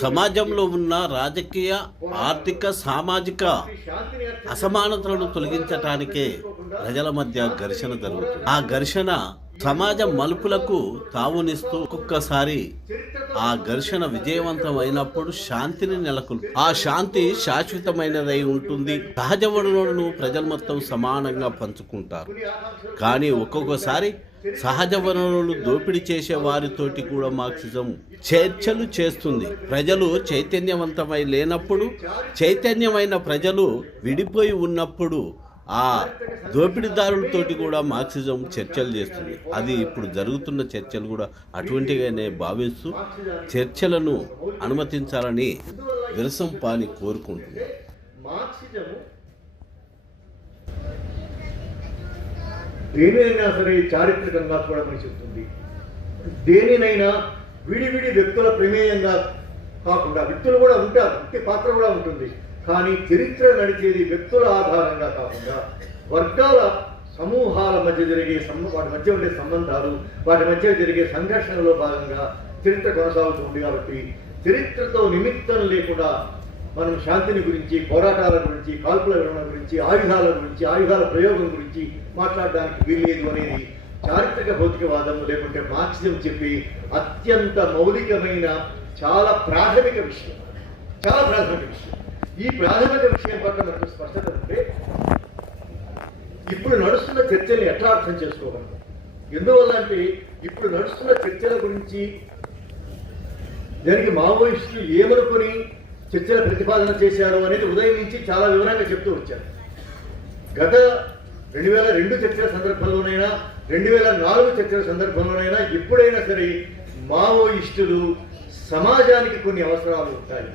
సమాజంలో ఉన్న రాజకీయ, ఆర్థిక, సామాజిక అసమానతలను తొలగించటానికే ప్రజల మధ్య ఘర్షణ జరుగుతుంది. ఆ ఘర్షణ సమాజ మలుపులకు తావునిస్తూ ఒక్కొక్కసారి ఆ ఘర్షణ విజయవంతమైనప్పుడు శాంతిని నెలకొల్పు. ఆ శాంతి శాశ్వతమైనదై ఉంటుంది. సహజ వనరులను ప్రజలు మొత్తం సమానంగా పంచుకుంటారు. కానీ ఒక్కొక్కసారి సహజ వనరులు దోపిడీ చేసే వారితోటి కూడా మార్క్సిజం చర్చలు చేస్తుంది. ప్రజలు చైతన్యవంతమై లేనప్పుడు, చైతన్యమైన ప్రజలు విడిపోయి ఉన్నప్పుడు ఆ దోపిడీదారులతోటి కూడా మార్క్సిజం చర్చలు చేస్తుంది. అది ఇప్పుడు జరుగుతున్న చర్చలు కూడా అటువంటిగానే భావిస్తూ చర్చలను అనుమతించాలని విరసంపాని కోరుకుంటుంది. దేనినైనా సరే చారిత్రకంగా చూడమని చెప్తుంది. దేనినైనా విడివిడి వ్యక్తుల ప్రమేయంగా కాకుండా, వ్యక్తులు కూడా ఉంటారు, వ్యక్తి పాత్ర కూడా ఉంటుంది, కానీ చరిత్ర నడిచేది వ్యక్తుల ఆధారంగా కాకుండా వర్గాల సమూహాల మధ్య జరిగే వాటి మధ్య ఉండే సంబంధాలు, వాటి మధ్య జరిగే సంఘర్షణలో భాగంగా చరిత్ర కొనసాగుతుంది. కాబట్టి చరిత్రతో నిమిత్తం లేకుండా మనం శాంతిని గురించి, పోరాటాల గురించి, కాల్పుల విరమణ గురించి, ఆయుధాల గురించి, ఆయుధాల ప్రయోగం గురించి మాట్లాడడానికి వీల్లేదు అనేది చారిత్రక భౌతికవాదం లేకుంటే మార్క్సిజం చెప్పి అత్యంత మౌలికమైన చాలా ప్రాథమిక విషయం. ఈ ప్రాథమిక విషయం పట్ల మనకు స్పష్టత ఉంటే ఇప్పుడు నడుస్తున్న చర్చల్ని ఎట్లా అర్థం చేసుకోగలం? ఎందువల్ల అంటే ఇప్పుడు నడుస్తున్న చర్చల గురించి దానికి మావోయిస్టులు ఏమనుకొని చర్చల ప్రతిపాదన చేశారు అనేది ఉదయం నుంచి చాలా వివరంగా చెప్తూ వచ్చారు. గత 2002 చర్చల సందర్భంలోనైనా 2004 చర్చల సందర్భంలోనైనా ఎప్పుడైనా సరే మావోయిస్టులు సమాజానికి కొన్ని అవసరాలు ఉంటాయి,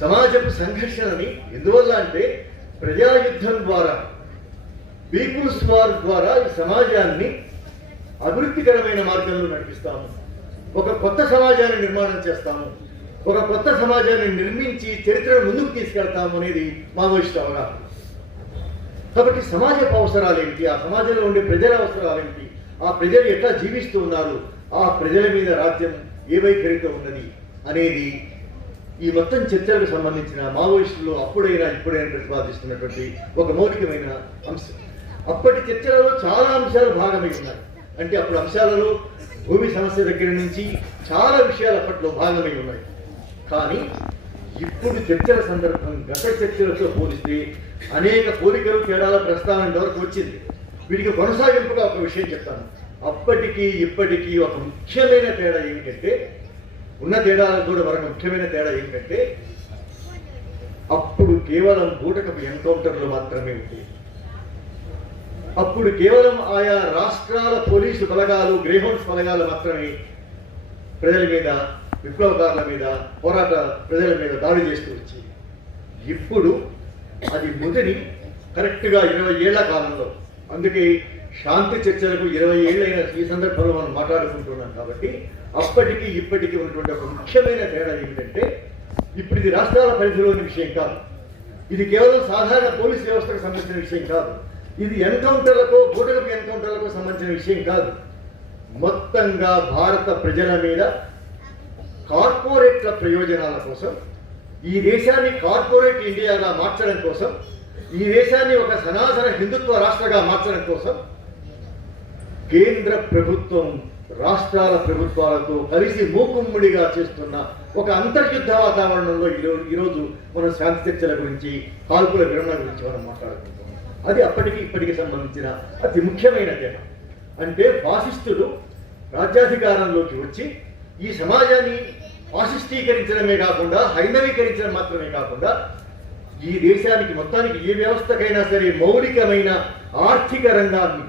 సమాజపు సంఘర్షణని ఎందువల్ల అంటే ప్రజాయుద్ధం ద్వారా, పీపుల్స్ వార్ ద్వారా ఈ సమాజాన్ని అభివృద్ధికరమైన మార్గంలో నడిపిస్తాము, ఒక కొత్త సమాజాన్ని నిర్మాణం చేస్తాము, ఒక కొత్త సమాజాన్ని నిర్మించి చరిత్రను ముందుకు తీసుకెళ్తాము అనేది మావోయిస్టు అవగాహన. కాబట్టి సమాజపు అవసరాలు ఏంటి, ఆ సమాజంలో ఉండే ప్రజల అవసరాలు ఏంటి, ఆ ప్రజలు ఎట్లా జీవిస్తూ ఉన్నారు, ఆ ప్రజల మీద రాజ్యం ఏ వైఖరితో ఉన్నది అనేది ఈ మొత్తం చర్చలకు సంబంధించిన మావోయిస్టులు అప్పుడైనా ఇప్పుడైనా ప్రతిపాదిస్తున్నటువంటి ఒక మౌలికమైన అంశం. అప్పటి చర్చలలో చాలా అంశాలు భాగమై ఉన్నాయి. అంటే అప్పుడు అంశాలలో భూమి సమస్య దగ్గర నుంచి చాలా విషయాలు అప్పట్లో భాగమై ఉన్నాయి. కానీ ఇప్పుడు చర్చల సందర్భం గత చర్చలతో పోలిస్తే అనేక పోలికలు, తేడాల ప్రస్తావన వరకు వచ్చింది. వీటికి కొనసాగింపుగా ఒక విషయం చెప్తాను. అప్పటికి ఇప్పటికీ ఒక ముఖ్యమైన తేడా ఏమిటంటే, ఉన్న తేడాలకు కూడా మరొక ముఖ్యమైన తేడా ఏమిటంటే, అప్పుడు కేవలం బూటకపు ఎన్కౌంటర్లు మాత్రమే ఉండేవి. అప్పుడు కేవలం ఆయా రాష్ట్రాల పోలీసు బలగాలు, గ్రేహౌండ్స్ బలగాలు మాత్రమే ప్రజల మీద, విప్లవకారుల మీద, పోరాట ప్రజల మీద దాడి చేస్తూ వచ్చి, ఇప్పుడు అది ముదిరి కరెక్ట్గా 20 ఏళ్ల కాలంలో, అందుకే శాంతి చర్చలకు 20 ఏళ్ళైన ఈ సందర్భంలో మనం మాట్లాడుకుంటున్నాం. కాబట్టి అప్పటికి ఇప్పటికీ ఉన్నటువంటి ఒక ముఖ్యమైన తేడా ఏమిటంటే, ఇప్పుడు ఇది రాష్ట్రాల పరిధిలోని విషయం కాదు, ఇది కేవలం సాధారణ పోలీస్ వ్యవస్థకు సంబంధించిన విషయం కాదు, ఇది ఎన్కౌంటర్లకు, బూటకపు ఎన్కౌంటర్లకు సంబంధించిన విషయం కాదు. మొత్తంగా భారత ప్రజల మీద కార్పొరేట్ల ప్రయోజనాల కోసం, ఈ దేశాన్ని కార్పొరేట్ ఇండియాగా మార్చడం కోసం, ఈ దేశాన్ని ఒక సనాతన హిందుత్వ రాష్ట్రంగా మార్చడం కోసం కేంద్ర ప్రభుత్వం రాష్ట్రాల ప్రభుత్వాలతో కలిసి మూకుమ్మడిగా చేస్తున్న ఒక అంతర్యుద్ధ వాతావరణంలో ఈరోజు మనం శాంతి చర్చల గురించి, కాల్పుల విరమణ గురించి మనం మాట్లాడుకుంటున్నాం. అది అప్పటికి ఇప్పటికి సంబంధించిన అతి ముఖ్యమైన తేడా. అంటే ఫాసిస్టులు రాజ్యాధికారంలోకి వచ్చి ఈ సమాజాన్ని ఫాసిస్టీకరించడమే కాకుండా, హైందవీకరించడం మాత్రమే కాకుండా, ఈ దేశానికి మొత్తానికి ఏ వ్యవస్థకైనా సరే మౌలికమైన ఆర్థిక రంగాన్ని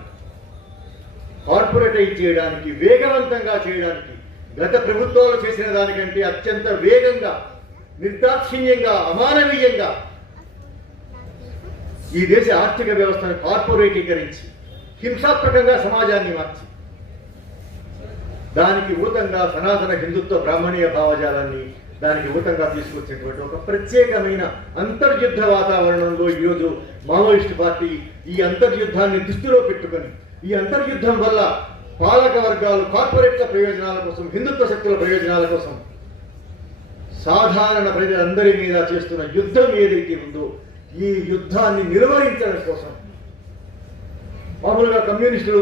కార్పొరేటైజ్ చేయడానికి, వేగవంతంగా చేయడానికి గత ప్రభుత్వాలు చేసిన దానికంటే అత్యంత వేగంగా, నిర్దాక్షిణ్యంగా, అమానవీయంగా ఈ దేశ ఆర్థిక వ్యవస్థను కార్పొరేటీకరించి హింసాత్మకంగా సమాజాన్ని మార్చి దానికి ఊతంగా సనాతన హిందుత్వ బ్రాహ్మణీయ భావజాలాన్ని దానికి ఊతంగా తీసుకొచ్చినటువంటి ఒక ప్రత్యేకమైన అంతర్యుద్ధ వాతావరణంలో ఈరోజు మావోయిస్టు పార్టీ ఈ అంతర్యుద్ధాన్ని దృష్టిలో పెట్టుకొని ఈ అంతర్యుద్ధం వల్ల పాలక వర్గాలు కార్పొరేట్ల ప్రయోజనాల కోసం, హిందుత్వ శక్తుల ప్రయోజనాల కోసం సాధారణ ప్రజలందరి మీద చేస్తున్న యుద్ధం ఏదైతే ఉందో ఈ యుద్ధాన్ని నిర్వహించడం కోసం మామూలుగా కమ్యూనిస్టులు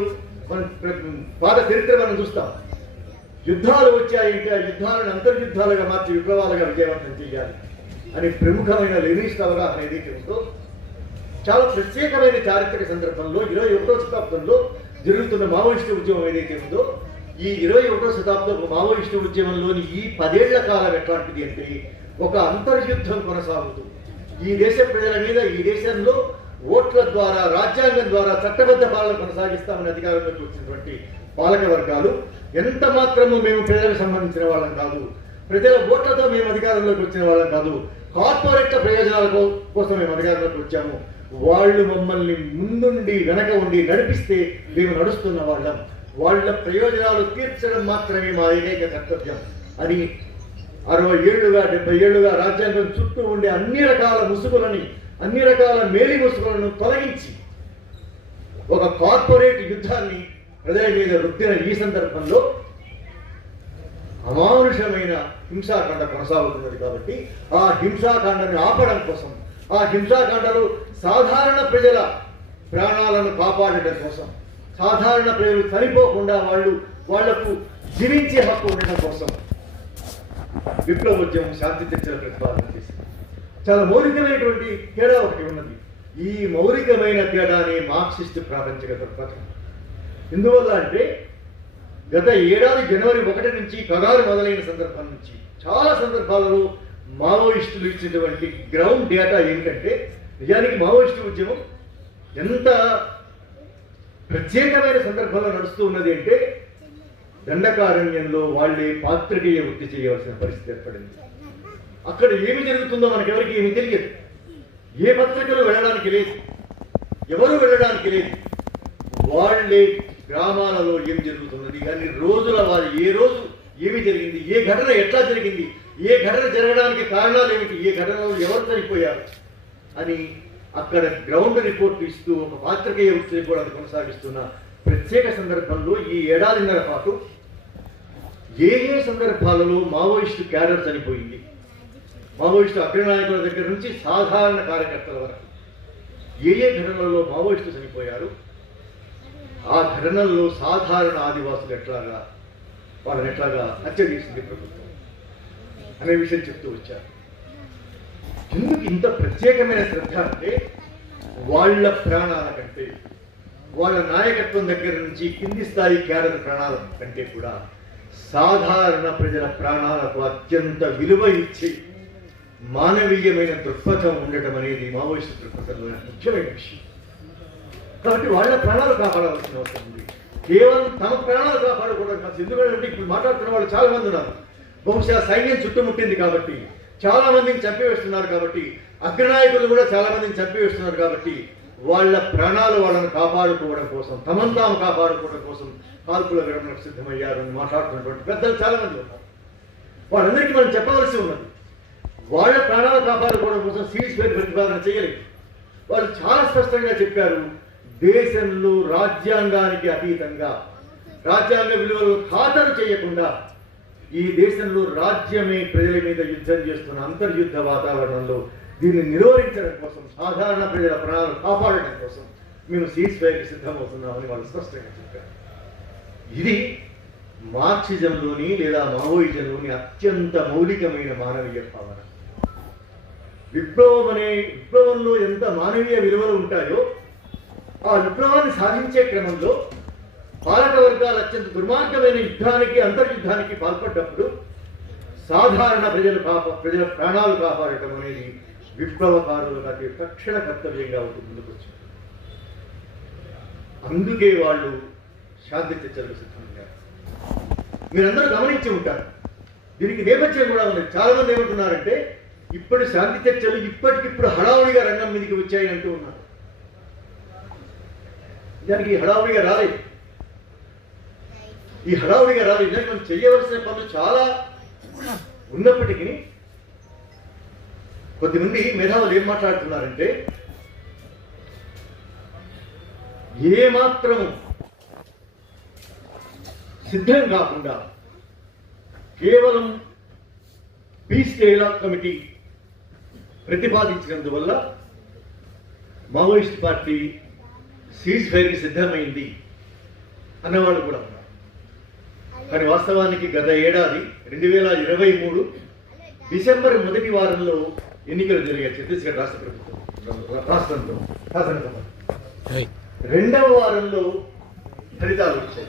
మన పాత చరిత్ర మనం చూస్తాం. యుద్ధాలు వచ్చాయంటే ఆ యుద్ధాలను అంతర్యుద్ధాలుగా మార్చి విప్లవాలుగా విజయవంతం చేయాలి అని ప్రముఖమైన లెనినిస్ట్ అవగాహన ఏదైతే ఉందో చాలా ప్రత్యేకమైన చారిత్రక సందర్భంలో 21వ శతాబ్దంలో జరుగుతున్న మావోయిస్టు ఉద్యమం ఏదైతే ఉందో ఈ 21వ శతాబ్దపు మావోయిస్టు ఉద్యమంలోని ఈ 10 ఏళ్ల కాలం ఎట్లాంటిది అంటే ఒక అంతర్యుద్ధం కొనసాగుతూ ఈ దేశ ప్రజల మీద ఈ దేశంలో ఓట్ల ద్వారా, రాజ్యాంగం ద్వారా చట్టబద్ధ పాలన కొనసాగిస్తామని అధికారంలోకి వచ్చినటువంటి పాలక వర్గాలు ఎంత మాత్రము మేము ప్రజలకు సంబంధించిన వాళ్ళం కాదు, ప్రజల ఓట్లతో మేము అధికారంలోకి వచ్చిన వాళ్ళం కాదు, కార్పొరేట్ల ప్రయోజనాల కోసం మేము అధికారంలోకి వచ్చాము, వాళ్ళు మమ్మల్ని ముందుండి వెనక ఉండి నడిపిస్తే మేము నడుస్తున్న వాళ్ళం, వాళ్ళ ప్రయోజనాలు తీర్చడం మాత్రమే మా ఏకైక కర్తవ్యం అని 60 ఏళ్లుగా 70 ఏళ్లుగా రాజ్యాంగం చుట్టూ ఉండే అన్ని రకాల ముసుగులని, అన్ని రకాల మేలి ముసుగులను తొలగించి ఒక కార్పొరేట్ యుద్ధాన్ని ప్రజల మీద రుద్దిన ఈ సందర్భంలో అమానుషమైన హింసాకాండ కొనసాగుతున్నది. కాబట్టి ఆ హింసాకాండని ఆపడం కోసం, ఆ హింసాకాండలో సాధారణ ప్రజల ప్రాణాలను కాపాడటం కోసం, సాధారణ ప్రజలు చనిపోకుండా వాళ్లకు జీవించే హక్కు ఉండటం కోసం విప్లవోద్యమం శాంతి చర్చల ప్రతిపాదన చేసింది. చాలా మౌలికమైనటువంటి తేడా ఒకటి ఉన్నది. ఈ మౌలికమైన తేడానే మార్క్సిస్ట్ ప్రాపంచిక దృక్పథం. ఎందువల్ల అంటే గత ఏడాది జనవరి 1 నుంచి కగారు మొదలైన సందర్భం నుంచి చాలా సందర్భాలలో మావోయిస్టులు ఇచ్చినటువంటి గ్రౌండ్ డేటా ఏమిటంటే నిజానికి మావోయిస్టు ఉద్యమం ఎంత ప్రత్యేకమైన సందర్భంలో నడుస్తూ ఉన్నది అంటే దండకారణ్యంలో వాళ్ళే పాత్రికేయ వృత్తి చేయవలసిన పరిస్థితి ఏర్పడింది. అక్కడ ఏమి జరుగుతుందో మనకెవరికి ఏమి తెలియదు. ఏ పత్రికలు వెళ్ళడానికి లేదు, ఎవరు వెళ్ళడానికి లేదు. వాళ్ళే గ్రామాలలో ఏం జరుగుతున్నది, అన్ని రోజుల వారు ఏ రోజు ఏమి జరిగింది, ఏ ఘటన ఎట్లా జరిగింది, ఏ ఘటన జరగడానికి కారణాలు ఏమిటి, ఏ ఘటనలో ఎవరు చనిపోయారు అని అక్కడ గ్రౌండ్ రిపోర్ట్ ఇస్తూ ఒక పాత్రికేయ వృత్తిని కూడా కొనసాగిస్తున్న ప్రత్యేక సందర్భంలో ఈ ఏడాదిన్నర పాటు ఏ సందర్భాలలో మావోయిస్టు క్యాడర్ చనిపోయింది, మావోయిస్టు అగ్రనాయకుల దగ్గర నుంచి సాధారణ కార్యకర్తల వరకు ఏ ఘటనలలో మావోయిస్టు చనిపోయారు, ఆ ఘటనల్లో సాధారణ ఆదివాసులు వాళ్ళని ఎట్లాగా హత్య చేసింది ప్రభుత్వం అనే విషయం చెప్తూ వచ్చారు. ఎందుకు ఇంత ప్రత్యేకమైన శ్రద్ధ అంటే వాళ్ళ ప్రాణాల కంటే, వాళ్ళ నాయకత్వం దగ్గర నుంచి కింది స్థాయి క్యాడర్ ప్రాణాల కంటే కూడా సాధారణ ప్రజల ప్రాణాలకు అత్యంత విలువ ఇచ్చి మానవీయమైన దృక్పథం ఉండటం అనేది మావోయిస్టు దృక్పథంలో ముఖ్యమైన విషయం. కాబట్టి వాళ్ళ ప్రాణాలు కాపాడవలసిన అవసరం ఉంది. కేవలం తమ ప్రాణాలు కాపాడుకోవడం కాదు. ఎందుకంటే ఇప్పుడు మాట్లాడుతున్న వాళ్ళు చాలా మంది ఉన్నారు. బహుశా సైన్యం చుట్టుముట్టింది కాబట్టి, చాలా మందిని చంపివేస్తున్నారు కాబట్టి, అగ్రనాయకులు కూడా చాలా మందిని చంపివేస్తున్నారు కాబట్టి వాళ్ళ ప్రాణాలు వాళ్ళని కాపాడుకోవడం కోసం, తమను తాము కాపాడుకోవడం కోసం కాల్పుల విరమణకు సిద్ధమయ్యారు అని మాట్లాడుతున్నటువంటి పెద్దలు చాలా మంది ఉన్నారు. వాళ్ళందరికీ మనం చెప్పవలసి ఉన్నది, వాళ్ళ ప్రాణాలు కాపాడుకోవడం కోసం సీజ్ పేరు ప్రతిపాదన చేయలేదు. వాళ్ళు చాలా స్పష్టంగా చెప్పారు, దేశంలో రాజ్యాంగానికి అతీతంగా, రాజ్యాంగ విలువలు ఖాతరు చేయకుండా ఈ దేశంలో రాజ్యమే ప్రజల మీద యుద్ధం చేస్తున్న అంతర్యుద్ధ వాతావరణంలో దీన్ని నిరోధించడం కోసం, సాధారణ ప్రజల ప్రాణాలు కాపాడడం కోసం మేము సీజ్ ఫైర్కి సిద్ధమవుతున్నామని వాళ్ళు స్పష్టంగా చెప్పారు. ఇది మార్క్సిజంలోని లేదా మావోయిజంలోని అత్యంత మౌలికమైన మానవీయ భావన. విప్లవంలో ఎంత మానవీయ విలువలు ఉంటాయో ఆ విప్లవాన్ని సాధించే క్రమంలో పాలక వర్గాలు అత్యంత దుర్మార్గమైన యుద్ధానికి, అంతర్యుద్ధానికి పాల్పడ్డప్పుడు సాధారణ ప్రజల ప్రాణాలు కాపాడటం అనేది విప్లవకారులుగా తక్షణ కర్తవ్యంగా ముందుకు వచ్చింది. అందుకే వాళ్ళు శాంతి చర్చలకు సిద్ధమయ్యారు. మీరందరూ గమనించి ఉంటారు, దీనికి నేపథ్యం కూడా ఉంది. చాలా మంది ఏమంటున్నారంటే ఇప్పుడు శాంతి చర్చలు ఇప్పటికిప్పుడు హడావుడిగా రంగం మీదకి వచ్చాయి అంటూ ఉన్నారు. దానికి హడావుడిగా రాలేదు. ఈ హడావుడిగా రాలేదు. మనం చేయవలసిన పనులు చాలా ఉన్నప్పటికీ కొద్దిమంది మేధావులు ఏం మాట్లాడుతున్నారంటే, ఏ మాత్రం సిద్ధం కాకుండా కేవలం పీస్ డైలాగ్ కమిటీ ప్రతిపాదించినందువల్ల మావోయిస్ట్ పార్టీ సీజ్ ఫైర్కి సిద్ధమైంది అన్నవాళ్ళు కూడా ఉన్నారు. కానీ వాస్తవానికి గత ఏడాది 2023 డిసెంబర్ మొదటి వారంలో ఎన్నికలు జరిగాయి ఛత్తీస్గఢ్ రాష్ట్రంలో శాసనసభ. రెండవ వారంలో ఫలితాలు వచ్చాయి.